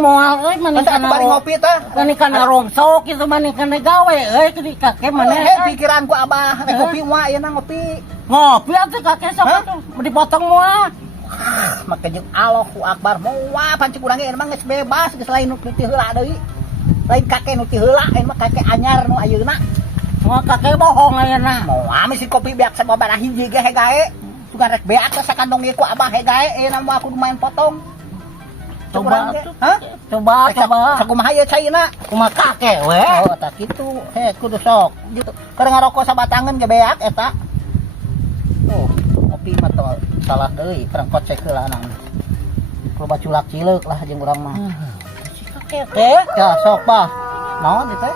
moal euy maneh Masa aku bari ngopi teh. Maneh kana rongsok kitu maneh kana gawe euy kitu kakek maneh. Pikiranku abah rek kopi moal ayeuna ngopi. Ngopi atuh kakek sok atuh dipotong moal. Make jeung Allahu Akbar moal pancing urang ge mah geus bebas geus lain nu ti heula deui. Lain kakek nu ti heula mah kakek anyar nu ayeuna. Moal kakek bohong ayeuna. Moal misi kopi beak sababaraha hiji ge hegae. Sugan rek beak teh sakantong ieu ku abah hegae ayeuna mah aku lumayan potong. Coba coba sakumaha ieu caina kumaha kakek we. Oh tak kitu kudu sok gitu keur ngarokok sabatangan ge beak eta oh kopi mah teh salah deui perangkot cek heula anang loba culak cileuk lah jeung urang mah Si kakek teh ya sok bah naon itu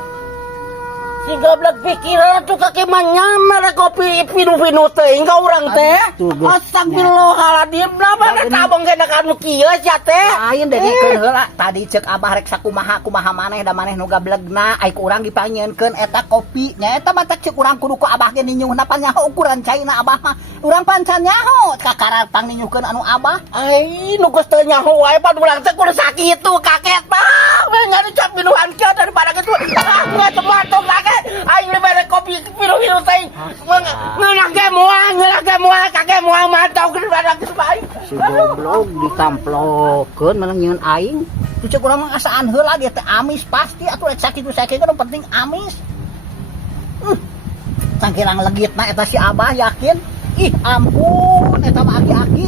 si goblok pikiran tuh kakek mah nyamar kopi pinu-pinu teh ka urang teh. Astagfirullahaladzim mana tabung kena kanu kieu sia teh. lain dari heula tadi cek abah rek sakumaha kumaha maneh da maneh nu gablegna ai ku urang dipanyeunkeun eta kopi nya eta mah cek urang kudu ku abah ge ninyuhna pan nyaho ukuran caina abah mah urang pancan nyaho kakara pang ninyuhkeun anu abah Ai nu geus teu nyaho wae pan urang teh kudu sakitu kakek mah. We ngani cap minuhan kieu daripada kitu. Nggak tematong kakek. Aing lebih kopi pinu-pinu teh. Ngeunah ge moal kakek moal mantau daripada kitu bae. si goblok dikamplokeun menang nyeun aing tu cek urang mah asaan heula dia teh amis pasti atuh rek sakitu sakitu nu penting amis sangkirang legit mah eta si abah yakin ih ampun eta mah aki-aki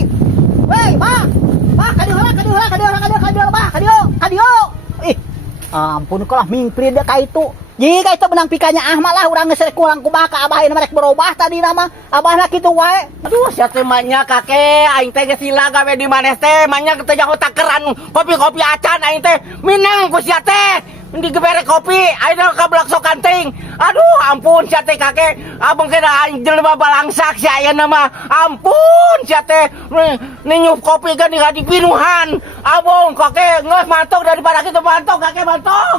weh mah kadieu bah kadieu ih ampun kalah mingpri dia ka itu jika itu benang pikanya malah urang geus rek kurang kumaha ka abah ieu rek berubah tadi nama abahna kitu wae Aduh, sia teh manya kakek, aing teh geus sila gawe di maneh teh, manya teh jangan takeran kopi-kopi acan aing teh minang ku sia teh. Di gebere kopi, aing ka blaksokan teuing. Aduh, ampun sia teh kakek, abang kena aing jelema balangsak sia ayeuna mah. Ampun sia teh, ninyup kopi kan di pinuhan. Abong kakek geus mantok daripada kitu mantok kakek mantok.